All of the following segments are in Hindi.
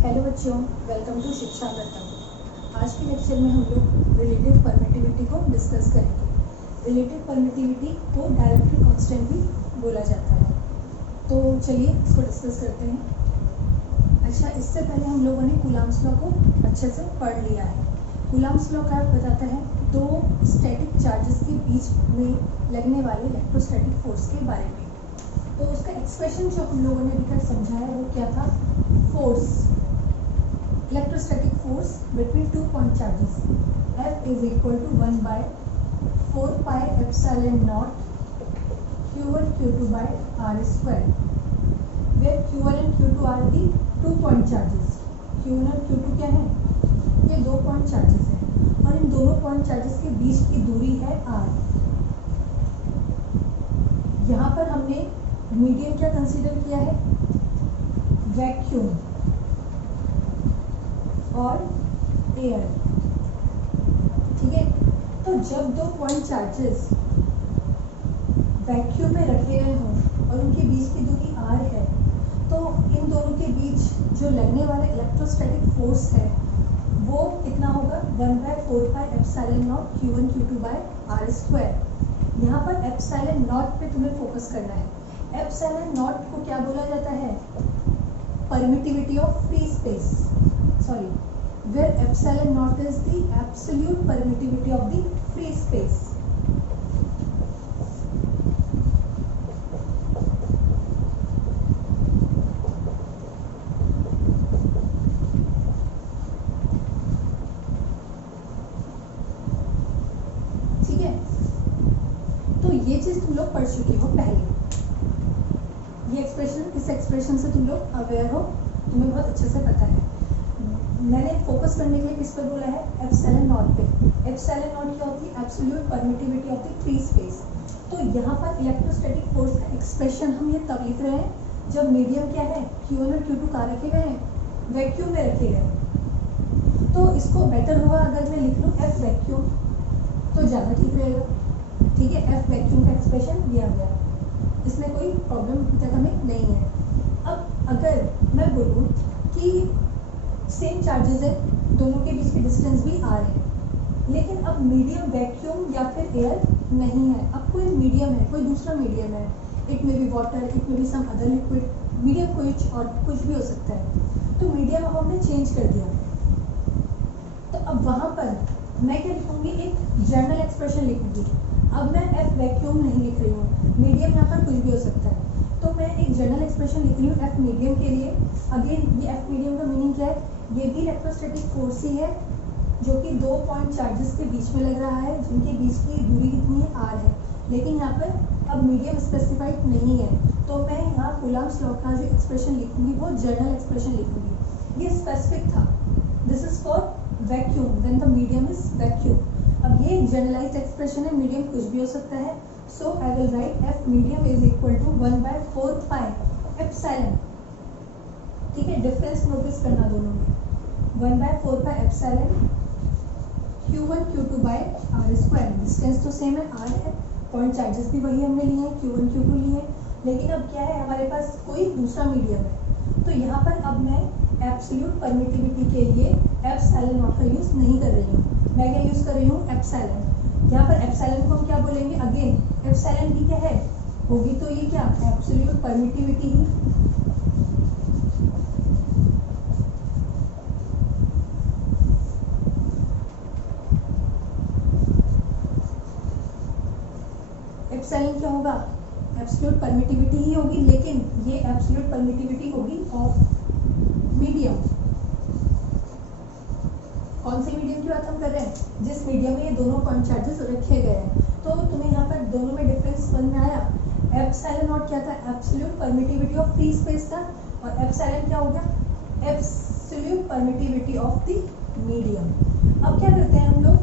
हेलो बच्चों, वेलकम टू शिक्षा अमृतम। आज के लेक्चर में हम लोग रिलेटिव परमिटिविटी को डिस्कस करेंगे। रिलेटिव परमिटिविटी को डायरेक्टली कांस्टेंट भी बोला जाता है। तो चलिए इसको डिस्कस करते हैं। अच्छा, इससे पहले हम लोगों ने कूलम्ब्स लॉ को अच्छे से पढ़ लिया है। कूलम्ब्स लॉ क्या बताता है? दो स्टैटिक चार्जेस के बीच में लगने वाले इलेक्ट्रोस्टैटिक फोर्स के बारे में। तो उसका एक्सप्रेशन जो हम लोगों ने अभी तक समझा है वो क्या था? Force, electrostatic force between 2 point charges F is equal to 1 by 4 pi epsilon naught Q1 Q2 by R square, where Q1 and Q2 are the 2 point charges। Q1 और Q2 क्या है? ये 2 पॉइंट चार्जेस हैं और इन दोनों पॉइंट चार्जेस के बीच की दूरी है R। यहाँ पर हमने मीडियम क्या कंसीडर किया है? वैक्यूम और एयर। ठीक है, तो जब दो पॉइंट चार्जेस वैक्यूम में रखे गए हों और उनके बीच की दूरी r है, तो इन दोनों के बीच जो लगने वाला इलेक्ट्रोस्टैटिक फोर्स है वो कितना होगा? 1/4 pi epsilon naught Q1 Q2 by R square. यहाँ पर एप्सिलॉन नॉट पे तुम्हें फोकस करना है। एप्सिलॉन नॉट को क्या बोला जाता है? Permittivity of free space, sorry, where epsilon naught is the absolute permittivity of the free space। ठीक है, तो ये चीज तुम लोग पढ़ चुके हो पहले। ये एक्सप्रेशन, इस एक्सप्रेशन से तुम लोग अवेयर हो, तुम्हें बहुत अच्छे से पता है। मैंने फोकस करने के लिए किस पर बोला है? एप्सिलॉन नॉट पे। एप्सिलॉन नॉट क्या होती है? Absolute permittivity of the free space. तो यहाँ पर इलेक्ट्रोस्टैटिक फोर्स का एक्सप्रेशन हम ये तब लिख रहे हैं जब मीडियम क्या है? Q1 और Q2 कहाँ रखे गए हैं? वैक्यूम में रखे गए। तो इसको बेटर होगा अगर मैं लिख लूँ F वैक्यूम, तो ज़्यादा ठीक रहेगा। ठीक है, F वैक्यूम का एक्सप्रेशन दिया गया, इसमें कोई प्रॉब्लम अभी तक हमें नहीं है। अब अगर मैं बोलूँ कि सेम चार्जेस है, दोनों के बीच की डिस्टेंस भी r है, लेकिन अब मीडियम वैक्यूम या फिर एयर नहीं है, अब कोई मीडियम है, कोई दूसरा मीडियम है। इट में भी वाटर, इट में भी सम अदर लिक्विड, मीडियम कुछ भी हो सकता है। तो मीडियम अब हमने चेंज कर दिया, तो अब वहाँ पर मैं क्या लिखूंगी? एक जनरल एक्सप्रेशन लिखूंगी। अब मैं F वैक्यूम नहीं लिख रही हूँ, मीडियम यहाँ पर कुछ भी हो सकता है, तो मैं एक जनरल एक्सप्रेशन लिख रही हूँ F मीडियम के लिए। अगेन ये F मीडियम का मीनिंग क्या है? ये भी इलेक्ट्रोस्टैटिक फोर्स ही है जो कि दो पॉइंट चार्जेस के बीच में लग रहा है, जिनके बीच की दूरी कितनी है? r है, लेकिन यहाँ पर अब मीडियम स्पेसिफाइड नहीं है, तो मैं यहाँ कूलम्ब्स लॉ का जो एक्सप्रेशन लिखूंगी वो जनरल एक्सप्रेशन लिखूंगी। ये स्पेसिफिक था, this is for vacuum when the medium is vacuum. अब ये जनरलाइज्ड एक्सप्रेशन है, मीडियम कुछ भी हो सकता है। So I will write F medium is equal to 1/4 pi epsilon. ठीक है, डिफरेंस नोटिस करना दोनों में। 1/4 pi epsilon Q1 Q2 by R square. Distance तो सेम है, R है, पॉइंट चार्जेस भी वही हमने लिए हैं, Q1 Q2 लिए हैं, लेकिन अब क्या है? हमारे पास कोई दूसरा मीडियम है, तो यहाँ पर अब मैं एब्सोल्यूट परमिटिविटी के लिए एप्सिलॉन नॉट का यूज़ नहीं कर रही हूँ। मैं क्या यूज़ कर रही हूँ? एप्सिलॉन। यहाँ पर एप्सिलॉन को हम क्या बोलेंगे? अगेन एप्सिलॉन भी क्या है? होगी तो ये क्या? एब्सोल्यूट परमिटिविटी ही। एप्सिलॉन क्या होगा? एब्सोल्यूट परमिटिविटी ही होगी, लेकिन ये एब्सोल्यूट परमिटिविटी होगी ऑफ मीडियम। कौन से मीडियम की बात हम कर रहे हैं? जिस मीडियम में ये दोनों पॉइंट चार्जेस रखे गए हैं। तो तुम्हें यहाँ पर दोनों में डिफरेंस समझ में आया? एप्सिलॉन नॉट क्या था? Absolute permittivity of free space था, और एप्सिलॉन क्या हो गया? Absolute permittivity of the medium. अब क्या करते हैं हम लोग?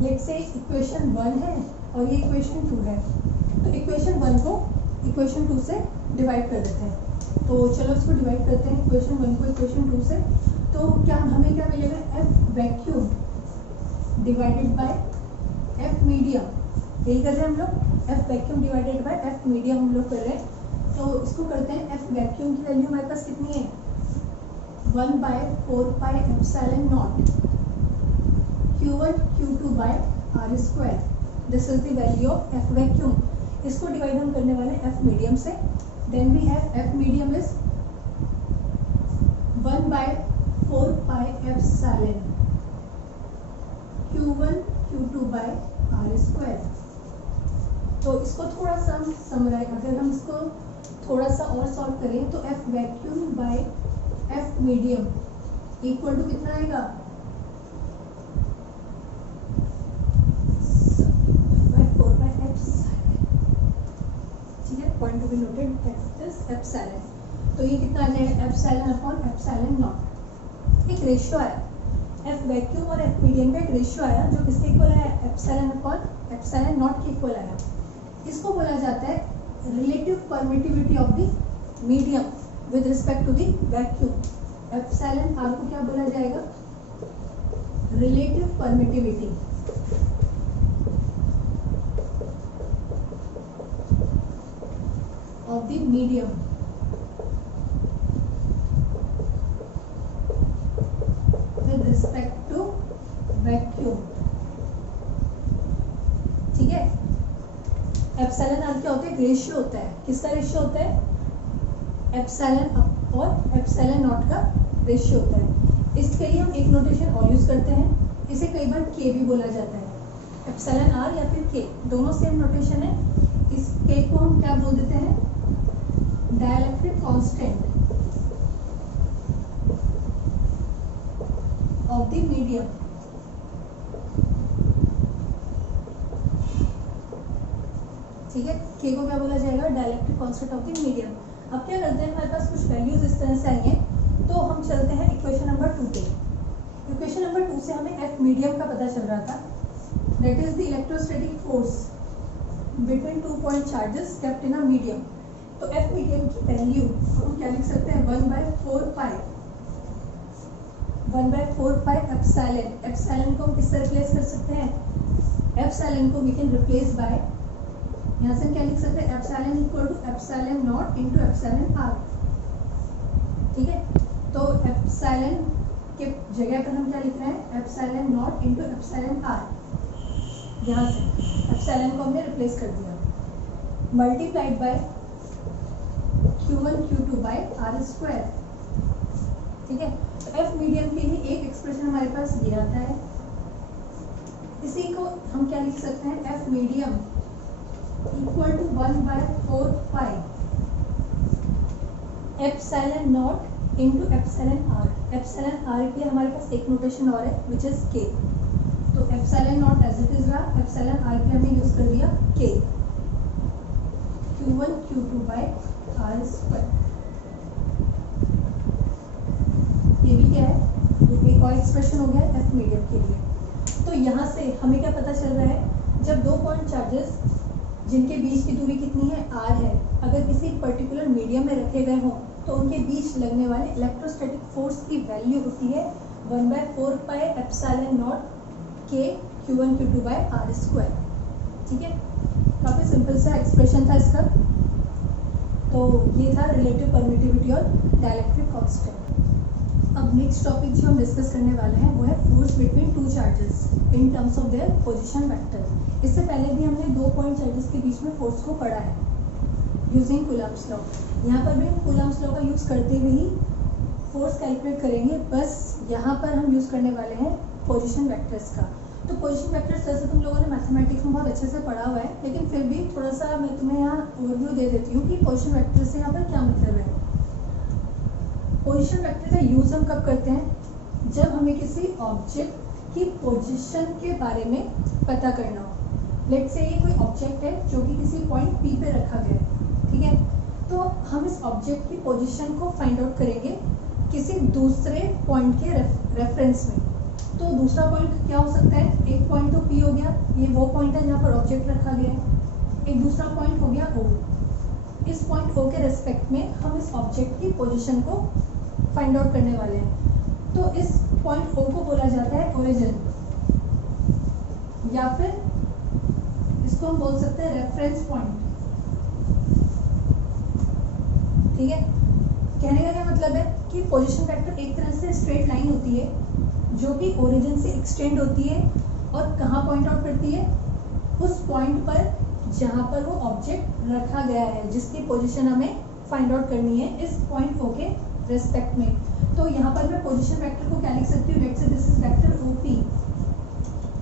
लेट्स से इक्वेशन 1 है और ये इक्वेशन 2 है, तो इक्वेशन 1 को इक्वेशन 2 से डिवाइड कर देते हैं। तो चलो इसको डिवाइड करते हैं, इक्वेशन 1 को इक्वेशन 2 से। तो क्या हमें क्या मिलेगा? F vacuum divided by F medium. यही कर रहे हैं हम लोग, F vacuum divided by F medium हम लोग कर रहे हैं। तो इसको करते हैं, F वैक्यूम की वैल्यू हमारे पास कितनी है? 1/4πε0 Q1 Q2 by R square. This is the value of F vacuum. इसको डिवाइड हम करने वाले हैं F मीडियम से. Then we have F medium is 1/4πε Q1 Q2 by R square. तो इसको थोड़ा सा समराइज, अगर हम इसको थोड़ा सा और सॉल्व करें तो F vacuum by F medium equal to कितना आएगा? ठीक है, point to be noted epsilon. तो ये कितना आ जाएगा? Epsilon upon epsilon naught. एक रेशियो आया F वैक्यूम और F मीडियम का, एक रेशियो आया जो किसके इक्वल आया? एप्सिलॉन अपॉन एप्सिलॉन नॉट के इक्वल आया. इसको बोला जाता है relative permittivity of the medium with respect to the vacuum. Epsilon r को क्या बोला जाएगा? Relative permittivity of the medium with respect to vacuum. ठीक है, एप्सिलॉन आर क्या होता है? रेशियो होता है. किसका रेशियो होता है? एप्सिलॉन और एप्सिलॉन नॉट का रेशियो होता है. इसके लिए हम एक नोटेशन और यूज करते हैं. इसे कई बार के भी बोला जाता है. एप्सिलॉन आर या फिर के, दोनों सेम नोटेशन है. इस के को हम क्या बोल देते हैं? Dielectric constant of the medium. ठीक है, के को क्या बोला जाएगा? Dielectric constant of the medium. अब क्या करते हैं, हमारे पास कुछ वैल्यूज इस तरह से आई हैं, तो हम चलते हैं इक्वेशन नंबर 2 पे. इक्वेशन नंबर 2 से हमें एफ मीडियम का पता चल रहा था. That is the electrostatic force between 2 point charges kept in a medium. तो एफ मीडियम की वैल्यू हम क्या लिख सकते हैं? 1/4π एप्सिलॉन. एप्सिलॉन को हम किससे रिप्लेस कर सकते हैं? एप्सिलॉन को वी कैन रिप्लेस बाय, यहाँ से हम क्या लिख सकते हैं? Epsilon equal to epsilon naught into epsilon r. ठीक है, तो एप्सिलॉन के जगह पर हम क्या लिख रहे हैं? Epsilon naught into epsilon R. यहाँ से एप्सिलॉन को हमने रिप्लेस कर दिया, multiplied by Q1 Q2 by R square. ठीक है, तो F मीडियम के लिए एक एक्सप्रेशन हमारे पास ये आता है. इसी को हम क्या लिख सकते हैं? F medium equal to 1/4π epsilon naught into epsilon R. Epsilon R के लिए हमारे पास एक नोटेशन और है विच इज के. तो epsilon naught as it is रहा, एप्सिलॉन आर के हमने यूज कर दिया के. Q1 Q2 by R square. ये भी क्या है? ये एक और एक्सप्रेशन हो गया एफ मीडियम के लिए. तो यहाँ से हमें क्या पता चल रहा है? जब 2 पॉइंट चार्जेस जिनके बीच की दूरी कितनी है? R है, अगर किसी पर्टिकुलर मीडियम में रखे गए हों तो उनके बीच लगने वाले इलेक्ट्रोस्टैटिक फोर्स की वैल्यू होती है 1/4π एप्सिलॉन नॉट के Q1 Q2 by R square. ठीक है, काफ़ी सिंपल सा एक्सप्रेशन था इसका. तो ये था रिलेटिव परमिटिविटी और डाइलेक्ट्रिक कांस्टेंट. अब नेक्स्ट टॉपिक जो हम डिस्कस करने वाले हैं वो है force between 2 charges in terms of their position vector. इससे पहले भी हमने 2 पॉइंट चार्जेस के बीच में फोर्स को पढ़ा है यूजिंग कूलम्ब्स लॉ. यहाँ पर भी हम कूलम्ब्स लॉ का यूज़ करते हुए ही फोर्स कैलकुलेट करेंगे. बस यहाँ पर हम यूज़ करने वाले हैं पोजीशन वेक्टर्स का. तो पोजीशन वेक्टर्स वैसे तुम लोगों ने मैथमेटिक्स में बहुत अच्छे से पढ़ा हुआ है, लेकिन फिर भी थोड़ा सा मैं तुम्हें यहाँ ओवरव्यू दे देती हूँ कि पोजीशन वेक्टर से यहाँ पर क्या मतलब है. पोजीशन वेक्टर का यूज़ हम कब करते हैं? जब हमें किसी ऑब्जेक्ट की पोजीशन के बारे में पता करना हो. लेट्स से ये कोई ऑब्जेक्ट है जो कि किसी पॉइंट P पे रखा गया है. ठीक है, तो हम इस ऑब्जेक्ट की पोजीशन को फाइंड आउट करेंगे किसी दूसरे पॉइंट के रेफरेंस में. तो दूसरा पॉइंट क्या हो सकता है? एक पॉइंट तो P हो गया, ये वो पॉइंट है जहाँ पर ऑब्जेक्ट रखा गया है. एक दूसरा पॉइंट हो गया O. इस पॉइंट O के रेस्पेक्ट में हम इस ऑब्जेक्ट की पोजीशन को फाइंड आउट करने वाले हैं. तो इस पॉइंट O को बोला जाता है ओरिजिन, या फिर इसको हम बोल सकते हैं रेफरेंस पॉइंट. ठीक है, कहने का क्या मतलब है कि कि पोजीशन वेक्टर एक तरह से स्ट्रेट लाइन होती है जो कि ओरिजिन से एक्सटेंड होती है और कहाँ पॉइंट आउट करती है, उस पॉइंट पर जहाँ पर वो ऑब्जेक्ट रखा गया है, जिसकी पोजीशन हमें फाइंड आउट करनी है इस पॉइंट ओ के रेस्पेक्ट में। तो यहाँ पर मैं पोजीशन वेक्टर को क्या लिख सकती हूँ, let's say this is vector OP।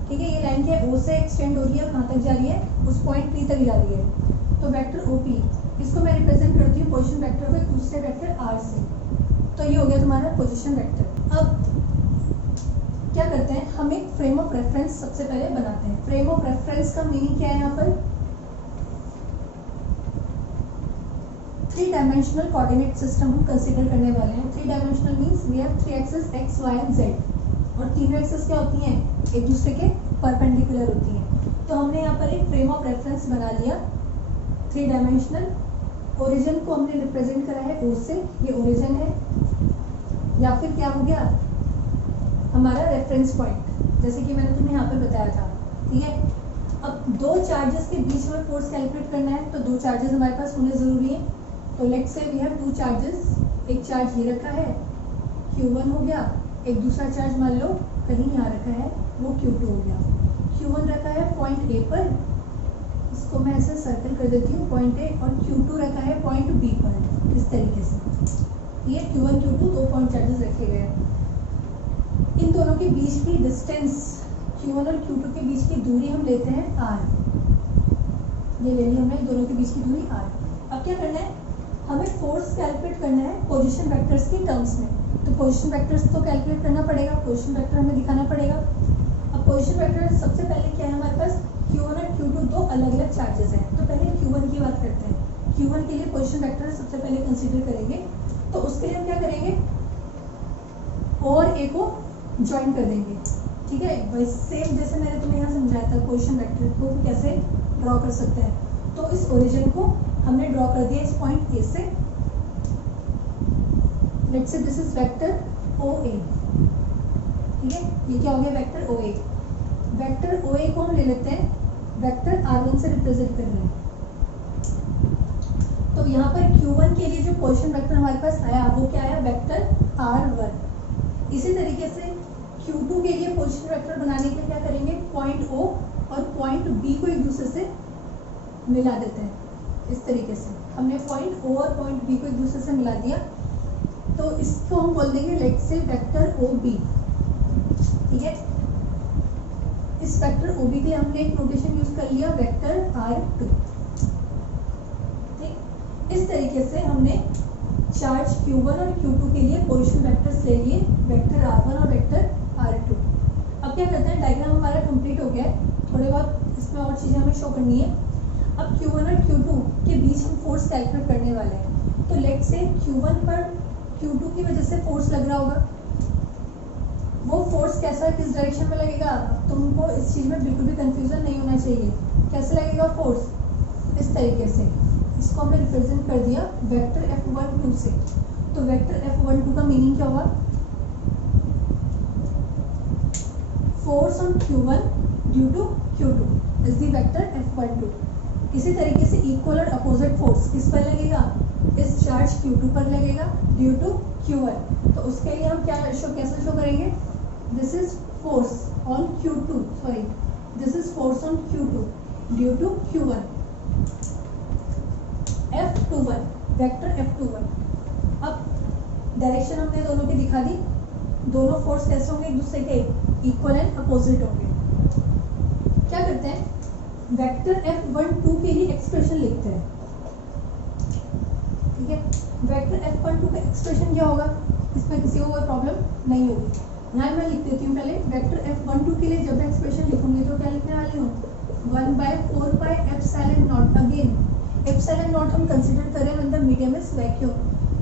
ठीक है, ये लाइन क्या है, O से एक्सटेंड हो रही है, कहाँ तक जा रही है, उस पॉइंट P तक जा रही है। तो वेक्टर OP, इसको मैं रिप्रेजेंट करती हूँ पोजीशन वेक्टर को दूसरे वेक्टर R से। तो ये हो गया तुम्हारा पोजीशन वेक्टर। अब क्या करते हैं, हम एक फ्रेम ऑफ रेफरेंस सबसे पहले बनाते हैं। फ्रेम ऑफ रेफरेंस का मीनिंग क्या है, यहाँ पर 3 डायमेंशनल कोऑर्डिनेट सिस्टम हम कंसीडर करने वाले हैं। 3 dimensional means we have 3 axes x, y and z, और तीनों एक्सेस क्या होती हैं, एक दूसरे के परपेंडिकुलर होती हैं। तो हमने यहाँ पर एक फ्रेम ऑफ रेफरेंस बना लिया 3 डायमेंशनल। ओरिजिन को हमने रिप्रेजेंट करा है O से, ये ओरिजिन है, या फिर क्या हो गया हमारा रेफरेंस पॉइंट, जैसे कि मैंने तुम्हें यहाँ पर बताया था। ठीक है, अब 2 चार्जेस के बीच में फोर्स कैलकुलेट करना है, तो 2 चार्जेस हमारे पास होने ज़रूरी है। तो let's say we have 2 charges, एक चार्ज ये रखा है Q1 हो गया, एक दूसरा चार्ज मान लो कहीं यहाँ रखा है, वो Q2 हो गया। Q1 रखा है पॉइंट A पर, इसको मैं ऐसे सर्कल कर देती हूँ पॉइंट A, और Q2 रखा है पॉइंट B पर, इस तरीके से। ये Q1 Q2 2 पॉइंट चार्जेस रखे गए हैं। इन दोनों के बीच की डिस्टेंस, Q1 और Q2 के बीच की दूरी हम लेते हैं R। ये ले ली हमने, दोनों के बीच की दूरी R। अब क्या करना है, हमें फोर्स कैलकुलेट करना है पोजीशन वेक्टर्स की टर्म्स में। तो पोजीशन वेक्टर्स तो कैलकुलेट करना पड़ेगा, पोजीशन वेक्टर हमें दिखाना पड़ेगा। अब पोजीशन वेक्टर सबसे पहले क्या है हमारे पास, Q1 और Q2 दो अलग अलग चार्जेस हैं। तो पहले Q1 की बात करते हैं। Q1 के लिए पोजीशन वेक्टर सबसे पहले कंसीडर करेंगे। तो उसके लिए हम क्या करेंगे, O और A को ज्वाइन कर देंगे। ठीक है, वही सेम जैसे मैंने तुम्हें यहाँ समझाया था पोजीशन वेक्टर को कैसे ड्रॉ कर सकते हैं। तो इस ओरिजिन को हमने ड्रॉ कर दिया इस पॉइंट A से। Let's say this is vector OA। ठीक है, ये क्या हो गया, वेक्टर OA। वेक्टर OA को हम ले लेते हैं वेक्टर R1 से रिप्रेजेंट कर रहे हैं। तो यहाँ पर Q1 के लिए जो पोजीशन वेक्टर हमारे पास आया वो क्या आया, वेक्टर R1। इसी तरीके से Q2 के लिए पोजीशन वेक्टर बनाने के लिए क्या करेंगे, पॉइंट O और पॉइंट B को एक दूसरे से मिला देते हैं। इस तरीके से हमने पॉइंट O और पॉइंट B को एक दूसरे से मिला दिया, तो इसको हम बोल देंगे लेट्स से वेक्टर OB। ठीक है, इस वेक्टर OB के लिए हमने एक नोटेशन यूज कर लिया, वेक्टर R2। ठीक, इस तरीके से हमने चार्ज Q1 और Q2 के लिए पोजीशन वेक्टर्स ले लिए, वेक्टर R1 और वेक्टर R2। अब क्या करते हैं, डायग्राम हमारा कंप्लीट हो गया है, थोड़े बहुत इसमें और चीज़ें हमें शो करनी है। अब Q1 और Q2 के बीच हम फोर्स कैलकुलेट करने वाले हैं। तो लेट्स से Q1 पर Q2 की वजह से फोर्स लग रहा होगा, वो फोर्स कैसा, किस डायरेक्शन में लगेगा, तुमको इस चीज़ में बिल्कुल भी कंफ्यूजन नहीं होना चाहिए। कैसे लगेगा फोर्स, इस तरीके से। इसको हमने रिप्रेजेंट कर दिया वेक्टर F12 से। तो वेक्टर F12 का मीनिंग क्या हुआ, force on Q1 due to Q2 is the vector F12। इसी तरीके से इक्वल और अपोजिट फोर्स किस पर लगेगा, इस चार्ज Q2 पर लगेगा ड्यू टू Q1। तो उसके लिए हम क्या कैसे शो करेंगे, this is force on Q2, sorry this is force on Q2 due to Q1। F21, vector F21। अब डायरेक्शन हमने दोनों की दिखा दी, दोनों फोर्स कैसे होंगे, एक दूसरे के इक्वल एंड अपोजिट होंगे। क्या करते हैं, वेक्टर F12 के लिए एक्सप्रेशन लिखते हैं। ठीक है, वेक्टर F12 का एक्सप्रेशन क्या होगा, इसमें किसी को कोई प्रॉब्लम नहीं होगी। यहाँ मैं लिख देती हूँ पहले, वेक्टर F12 के लिए जब मैं एक्सप्रेशन लिखूंगी तो क्या लिखने वाली हूँ, 1/4 pi epsilon naught. Again epsilon naught हम कंसीडर करें when the medium is vacuum.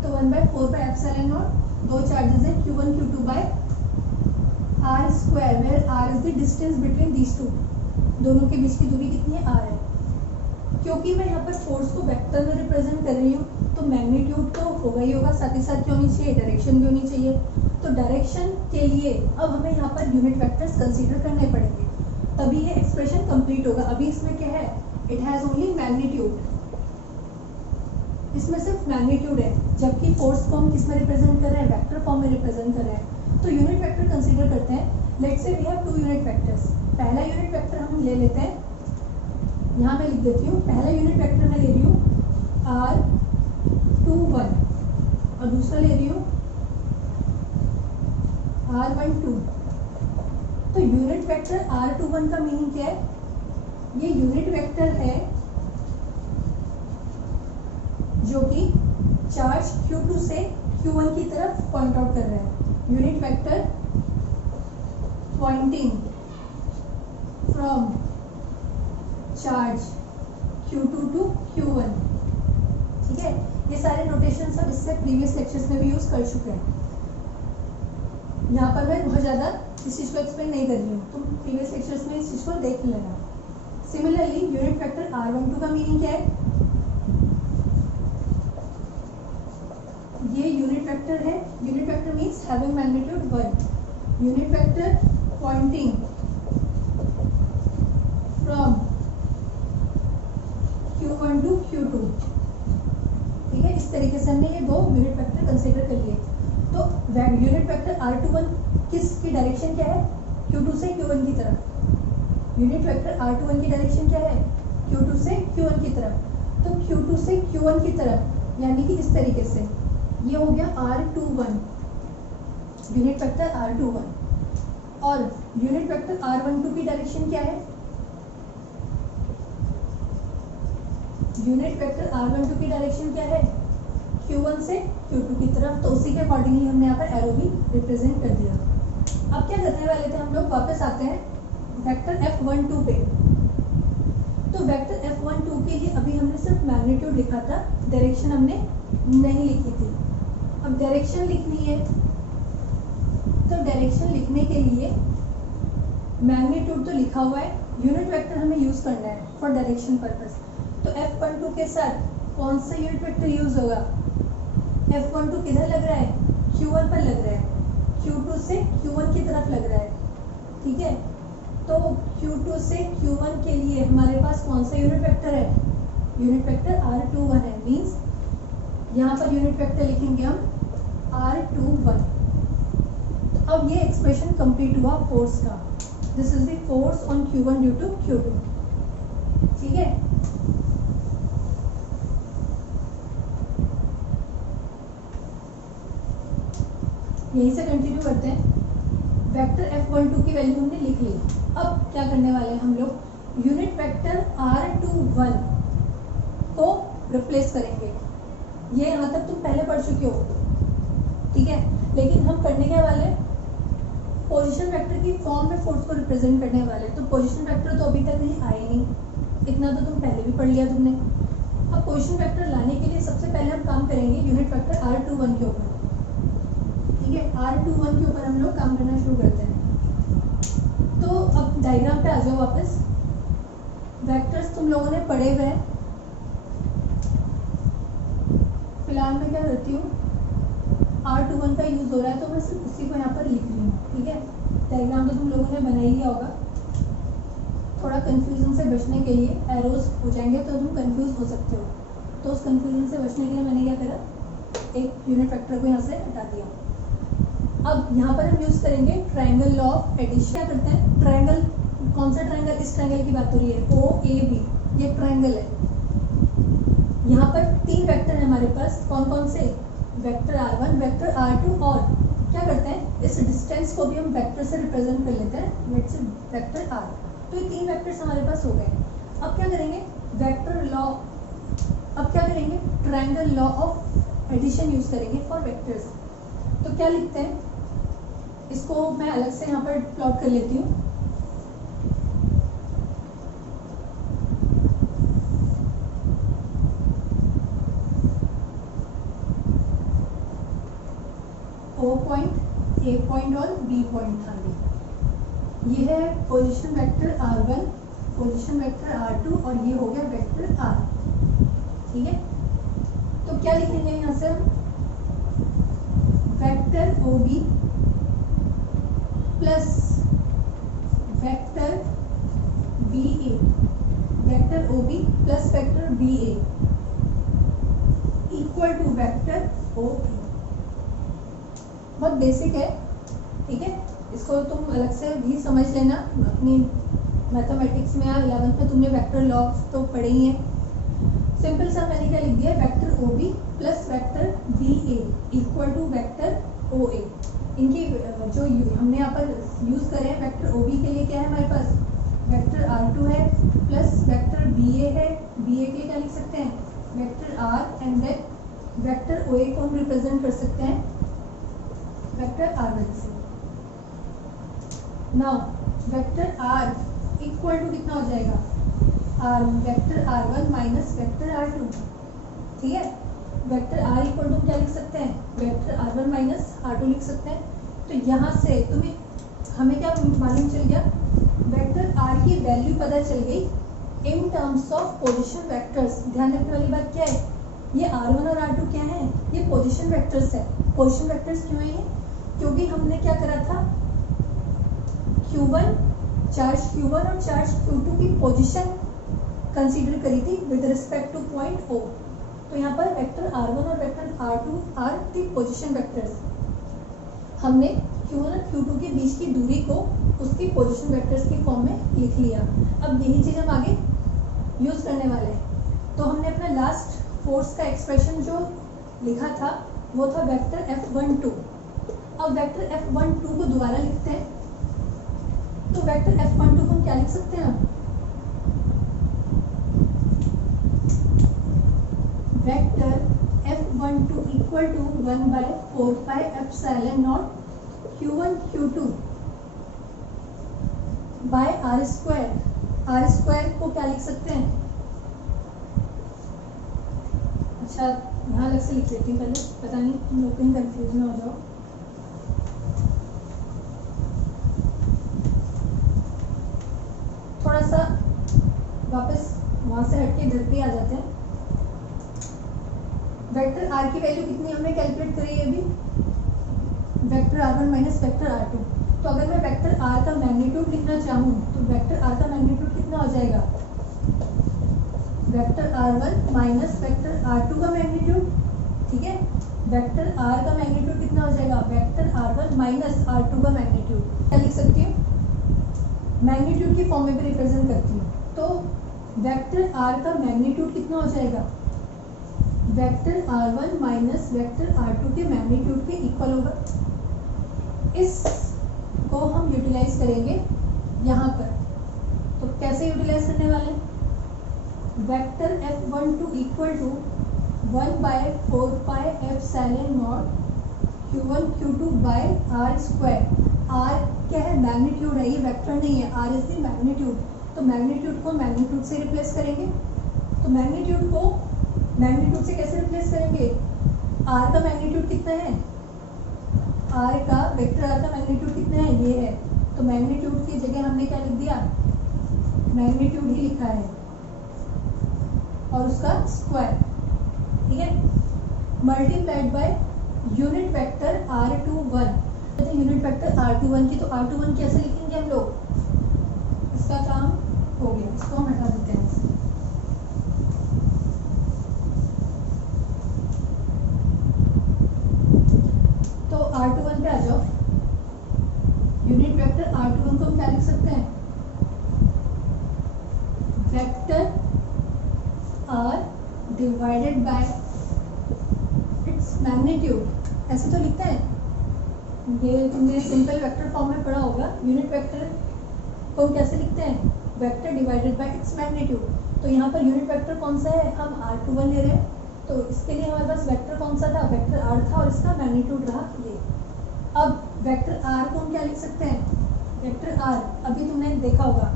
तो 1/4 पाई एप्सिलॉन नॉट, दो चार्जेस है Q1 Q2 by R square, where R is the distance between these two. दोनों के बीच की दूरी कितनी है, R है। क्योंकि मैं यहाँ पर फोर्स को वेक्टर में रिप्रेजेंट कर रही हूँ, तो मैग्नीट्यूड तो होगा ही होगा, साथ ही साथ क्या होनी चाहिए, डायरेक्शन भी होनी चाहिए। तो डायरेक्शन के लिए अब हमें यहाँ पर यूनिट वेक्टर्स कंसीडर करने पड़ेंगे, तभी ये एक्सप्रेशन कंप्लीट होगा। अभी इसमें क्या है, इट हैज़ ओनली मैग्नीट्यूड। इसमें सिर्फ मैग्नीट्यूड है, जबकि फोर्स को हम किस में रिप्रेजेंट कर रहे हैं, वेक्टर फॉर्म में रिप्रेजेंट कर रहे हैं। तो यूनिट वेक्टर कंसीडर करते हैं। Let's say we have 2 unit vectors. पहला यूनिट वेक्टर हम ले लेते हैं, यहाँ मैं लिख देती हूँ। पहला यूनिट वेक्टर मैं ले रही हूँ r21 और दूसरा ले रही हूँ r12। तो यूनिट वेक्टर r21 का मीनिंग क्या है? ये यूनिट वेक्टर है जो कि चार्ज Q2 से Q1 की तरफ पॉइंट आउट कर रहा है। Unit vector pointing from charge Q2 to Q1। ठीक है, ये सारे नोटेशन सब इससे प्रीवियस लेक्चर्स में भी यूज कर चुके हैं। यहाँ पर मैं बहुत ज़्यादा इस चीज़ को एक्सप्लेन नहीं कर रही हूँ, तुम प्रीवियस लेक्चर्स में इस चीज़ को देख लेना। सिमिलरली यूनिट वेक्टर r12 का मीनिंग क्या है? ये यूनिट वेक्टर है। Unit vector means having magnitude 1। Unit vector pointing from Q1 to Q2। ठीक है, इस तरीके से हमने ये 2 यूनिट वेक्टर कंसीडर कर लिए। तो यूनिट वेक्टर r21 किसकी डायरेक्शन क्या है? Q2 से Q1 की तरफ। यूनिट वेक्टर r21 की डायरेक्शन क्या है? Q2 से Q1 की तरफ। तो Q2 से Q1 की तरफ यानी कि इस तरीके से ये हो गया r21, यूनिट वेक्टर r21। और यूनिट वेक्टर r12 की डायरेक्शन क्या है? यूनिट वेक्टर r12 की डायरेक्शन क्या है? Q1 से Q2 की तरफ। तो उसी के अकॉर्डिंगली हमने यहाँ पर एरो भी रिप्रेजेंट कर दिया। अब क्या करने वाले थे हम लोग? वापस आते हैं वेक्टर F12 पे। तो वेक्टर F12 के लिए अभी हमने सिर्फ मैग्नीट्यूड लिखा था, डायरेक्शन हमने नहीं लिखी थी। अब डायरेक्शन लिखनी है, तो डायरेक्शन लिखने के लिए मैग्नीट्यूड तो लिखा हुआ है, यूनिट वेक्टर हमें यूज करना है फॉर डायरेक्शन पर्पस। तो F12 के साथ कौन सा यूनिट वेक्टर यूज होगा? F12 किधर लग रहा है? Q1 पर लग रहा है, Q2 से Q1 की तरफ लग रहा है। ठीक है, तो Q2 से Q1 के लिए हमारे पास कौन सा यूनिट वेक्टर है? यूनिट वेक्टर r21 है। मीन्स यहाँ पर यूनिट वेक्टर लिखेंगे हम r21। अब ये एक्सप्रेशन कंप्लीट हुआ फोर्स का। This is the force on Q1 due to Q2। ठीक है, यहीं से कंटिन्यू करते हैं। वेक्टर F12 की वैल्यू हमने लिख ली। अब क्या करने वाले हैं हम लोग? यूनिट वेक्टर r21 को रिप्लेस करेंगे। ये यहाँ तक तुम पहले पढ़ चुके हो, ठीक है। लेकिन हम करने क्या वाले? पोजीशन वेक्टर की फॉर्म में फोर्स को रिप्रेजेंट करने वाले। तो पोजीशन वेक्टर तो अभी तक नहीं आए नहीं, इतना तो तुम पहले भी पढ़ लिया तुमने। अब पोजीशन वेक्टर लाने के लिए सबसे पहले हम काम करेंगे यूनिट वेक्टर r21 के ऊपर। ठीक है, r21 के ऊपर हम लोग काम करना शुरू करते हैं। तो अब डायग्राम पे आ जाओ वापस। वेक्टर्स तुम लोगों ने पढ़े हुए हैं। फिलहाल मैं क्या करती हूँ, r21 का यूज हो रहा है तो मैं सिर्फ उसी को यहाँ पर लिख रही हूँ। ठीक है, डायग्राम तो तुम लोगों ने बना ही लिया होगा। थोड़ा कंफ्यूजन से बचने के लिए एरोज हो जाएंगे तो तुम कंफ्यूज हो सकते हो। तो उस कंफ्यूजन से बचने के लिए मैंने क्या करा, एक यूनिट वेक्टर को यहाँ से हटा दिया। अब यहाँ पर हम यूज करेंगे ट्रायंगल लॉ ऑफ एडिशन। क्या करते हैं? ट्रायंगल, कौन सा ट्रायंगल? इस ट्रायंगल की बात हो रही है, OAB। ये ट्रायंगल है। यहाँ पर 3 वेक्टर है हमारे पास। कौन कौन से? वेक्टर r1, वेक्टर r2 और क्या करते हैं, इस डिस्टेंस को भी हम वेक्टर से रिप्रेजेंट कर लेते हैं, लेट्स से वेक्टर r। तो ये 3 वेक्टर्स हमारे पास हो गए। अब क्या करेंगे? वेक्टर लॉ, अब क्या करेंगे? Triangle law of addition use करेंगे फॉर वेक्टर्स। तो क्या लिखते हैं, इसको मैं अलग से यहाँ पर प्लॉट कर लेती हूँ। O पॉइंट, A पॉइंट और B पॉइंट था ये है position vector r1, position vector r2 और ये हो गया वेक्टर r। ठीक है, तो क्या लिखेंगे यहाँ से हम? Vector OB plus vector BA, vector OB plus vector BA equal to vector O A. बहुत बेसिक है, ठीक है, इसको तुम अलग से भी समझ लेना। अपनी मैथमेटिक्स में या 11th में तुमने वेक्टर लॉज तो पढ़े ही हैं। सिंपल सा मैंने क्या लिख दिया, vector O B plus vector B A equal to vector O A. इनकी जो हमने यहाँ पर यूज़ करे हैं वेक्टर ओ बी के लिए क्या है हमारे पास, वेक्टर R2 है प्लस वेक्टर बी ए है। बी ए के लिए क्या लिख सकते हैं, vector R, and then vector O A को हम रिप्रेजेंट कर सकते हैं वेक्टर R1 से। Now vector R equal to कितना हो जाएगा, vector R1 minus vector R2, ठीक है। वेक्टर R इक्वल टू क्या लिख सकते हैं, वेक्टर R1 माइनस R2 लिख सकते हैं। तो यहाँ से तुम्हें हमें क्या मालूम चल गया, वेक्टर R की वैल्यू पता चल गई in terms of position vectors. ध्यान रखने वाली बात क्या है, ये R1 और R2 क्या है, ये पोजीशन वेक्टर्स है। पोजीशन वेक्टर्स क्यों है ये, क्योंकि हमने क्या करा था, Q1 चार्ज Q1 और चार्ज Q2 की पोजीशन कंसीडर करी थी with respect to point O। तो यहाँ पर वेक्टर R1 और vector R2 are the position vectors. हमने Q1 और Q2 के बीच की दूरी को उसकी पोजीशन वेक्टर्स की फॉर्म में लिख लिया। अब यही चीज़ हम आगे यूज़ करने वाले हैं। तो हमने अपना लास्ट फोर्स का एक्सप्रेशन जो लिखा था वो था वेक्टर F12। अब वेक्टर F12 को दोबारा लिखते हैं। तो वेक्टर F12 को हम क्या लिख सकते हैं, vector F12 equal to 1/4 pi epsilon naught Q1 Q2 by R square. R square को क्या लिख सकते हैं, अच्छा यहाँ अलग से लिख लेती हूँ पहले, पता नहीं तुम लोग कहीं कंफ्यूज ना हो जाओ। थोड़ा सा वापस वहाँ से हट के इधर पे आ जाते हैं। वेक्टर R की वैल्यू कितनी हमने कैलकुलेट करी है अभी, vector R1 minus vector R2। तो अगर मैं वेक्टर R का मैग्नीट्यूड लिखना चाहूँ तो वेक्टर R का मैग्नीट्यूड कितना हो जाएगा, vector R1 minus vector R2 का मैग्नीट्यूड, ठीक है। वेक्टर R का मैग्नीट्यूड कितना हो जाएगा, वेक्टर R1 माइनस R2 का मैग्नीट्यूड। क्या लिख सकती हूँ, मैग्नीट्यूड की फॉर्म में भी रिप्रेजेंट करती हूँ। तो वेक्टर R का मैग्नीट्यूड कितना हो जाएगा, vector R1 minus vector R2 के मैग्नीट्यूड के इक्वल होगा। इस को हम यूटिलाइज करेंगे यहाँ पर। तो कैसे यूटिलाइज करने वाले हैं, vector F12 equal to 1/4 pi epsilon naught Q1 Q2 by R square. R क्या है, मैग्नीट्यूड है, ये वेक्टर नहीं है, R इज द मैग्नीट्यूड। तो मैग्नीट्यूड को मैग्नीट्यूड से रिप्लेस करेंगे। तो मैग्नीट्यूड को मैग्नीट्यूड से कैसे रिप्लेस करेंगे, R का मैग्नीट्यूड कितना है, R का वेक्टर R का मैग्नीट्यूड कितना है, ये है। तो मैग्नीट्यूड की जगह हमने क्या लिख दिया, मैग्नीट्यूड ही लिखा है और उसका स्क्वायर, ठीक है, multiplied by unit vector R21। तो यूनिट वेक्टर R21 की, तो R21 कैसे लिखेंगे हम लोग, इसका काम हो गया, इसको हम हटा देते हैं। तो R21 पे आ जाओ। यूनिट वेक्टर R21 को हम क्या लिख सकते हैं, vector R divided by its magnitude. ऐसे तो लिखते हैं, ये तुमने सिंपल वेक्टर फॉर्म में पढ़ा होगा। यूनिट वेक्टर को हम कैसे लिखते हैं, vector divided by its magnitude. तो यहाँ पर यूनिट वेक्टर कौन सा है, हम R21 ले रहे हैं। तो इसके लिए हमारे पास वेक्टर कौन सा था, वेक्टर R था और इसका मैग्नीट्यूड रहा ये। अब वेक्टर R को हम क्या लिख सकते हैं, वेक्टर R अभी तुमने देखा होगा,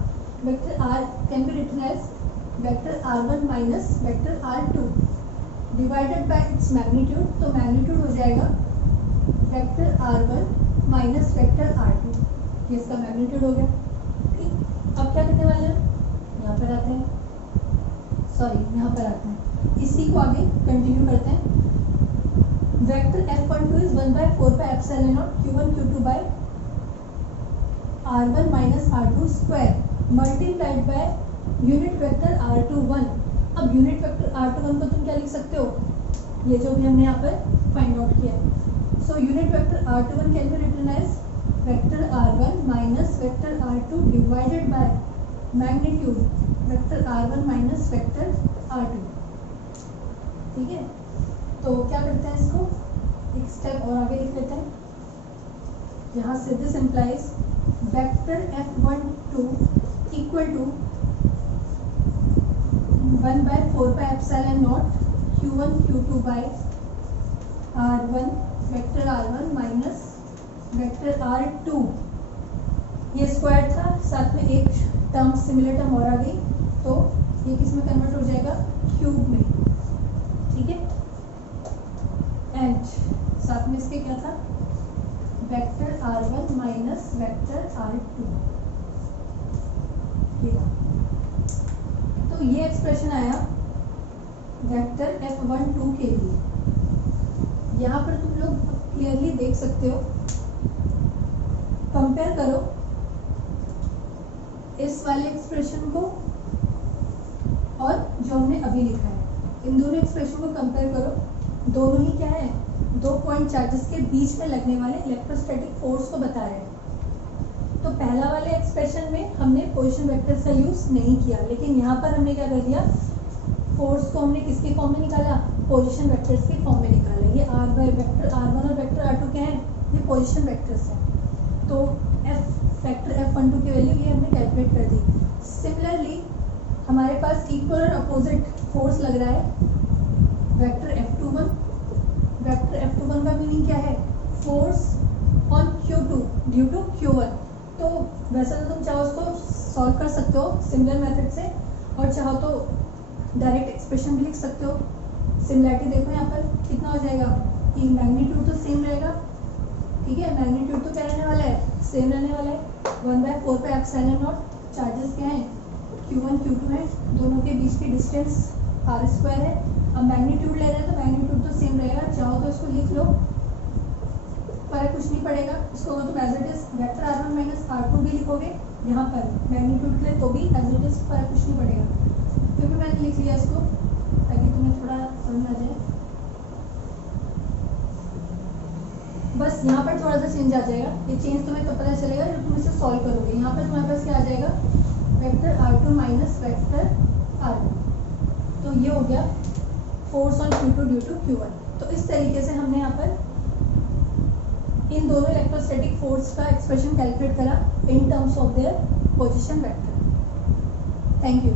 vector R can be written as vector R1 minus vector R2 divided by its magnitude. तो मैग्नीट्यूड हो जाएगा vector R1 minus vector R2, ये इसका मैग्नीट्यूड हो गया, ठीक। अब क्या करने वाले हैं, यहाँ पर आते हैं, सॉरी यहाँ पर आते हैं, इसी को आगे कंटिन्यू करते हैं। Vector F12 is 1/4 pi epsilon naught Q1 Q2 by R1 minus R2 square multiplied by unit vector R21। अब यूनिट वेक्टर R21 को तुम क्या लिख सकते हो, ये जो भी हमने यहाँ पर फाइंड आउट किया है। So unit vector r21 can be written as vector r1 minus vector r2 divided by magnitude vector r1 minus vector r2। ठीक है, तो क्या करते हैं, इसको एक स्टेप और आगे लिख लेते हैं। यहाँ से this implies vector f12 equal to 1/4πε0 q1 q2 by r1 vector r1 minus vector r2। ये स्क्वायर था, साथ में एक टर्म सिमिलर टर्म और आ गई, तो ये किस में कन्वर्ट हो जाएगा, क्यूब में। ठीक है, एंड साथ में इसके क्या था, vector r1 minus vector r2। तो ये एक्सप्रेशन आया वेक्टर f12 के लिए। यहाँ पर तुम लोग क्लियरली देख सकते हो, कंपेयर करो इस वाले एक्सप्रेशन को और जो हमने अभी लिखा है, इन दोनों एक्सप्रेशन को कंपेयर करो। दोनों ही क्या है, 2 पॉइंट चार्जेस के बीच में लगने वाले इलेक्ट्रोस्टैटिक फोर्स को बता रहे हैं। तो पहला वाले एक्सप्रेशन में हमने पोजीशन वेक्टर्स का यूज नहीं किया, लेकिन यहाँ पर हमने क्या कर दिया, फोर्स को हमने किसके फॉर्म में निकाला, पोजीशन वेक्टर्स के फॉर्म में निकाला। ये r बाय वेक्टर r1 और वेक्टर r2 क्या है, ये पोजीशन वेक्टर्स हैं। तो वेक्टर f12 की वैल्यू ये हमने कैलकुलेट कर दी। सिमिलरली हमारे पास इक्वल और अपोजिट फोर्स लग रहा है वेक्टर f21। वेक्टर f21 का मीनिंग क्या है, force on q2 due to q1। तो वैसे तो तुम चाहो उसको सॉल्व कर सकते हो सिमिलर मेथड से, और चाहो तो डायरेक्ट एक्सप्रेशन भी लिख सकते हो। सिमिलरिटी देखो यहाँ पर कितना हो जाएगा कि मैग्नीट्यूड तो सेम रहेगा। ठीक है, मैग्नीट्यूड तो क्या रहने वाला है, सेम रहने वाला है, 1/4πε0। चार्जेस क्या है, q1 q2 है, दोनों के बीच की डिस्टेंस r² है। अब मैग्नीट्यूड ले रहे हैं तो मैग्नीट्यूड तो सेम रहेगा, चाहो तो इसको लिख लो, फर्क कुछ नहीं पड़ेगा। इसको तुम as it is vector r1 minus r2 भी लिखोगे यहाँ पर मैग्नीट्यूड के लिए, तो भी एज इट इज फर्क कुछ नहीं पड़ेगा। फिर भी मैंने लिख लिया इसको ताकि तुम्हें थोड़ा समझ आ जाए। बस यहाँ पर थोड़ा सा चेंज आ जाएगा, ये चेंज तुम्हें तो पता चलेगा जब तुम इसे सॉल्व करोगे। यहाँ पर तुम्हारे पास क्या आ जाएगा, vector r2 minus vector r1। तो ये हो गया force on q2 due to q1। तो इस तरीके से हमने यहाँ पर इन दोनों इलेक्ट्रोस्टैटिक फोर्स का एक्सप्रेशन कैलकुलेट करा in terms of their position vector. Thank you.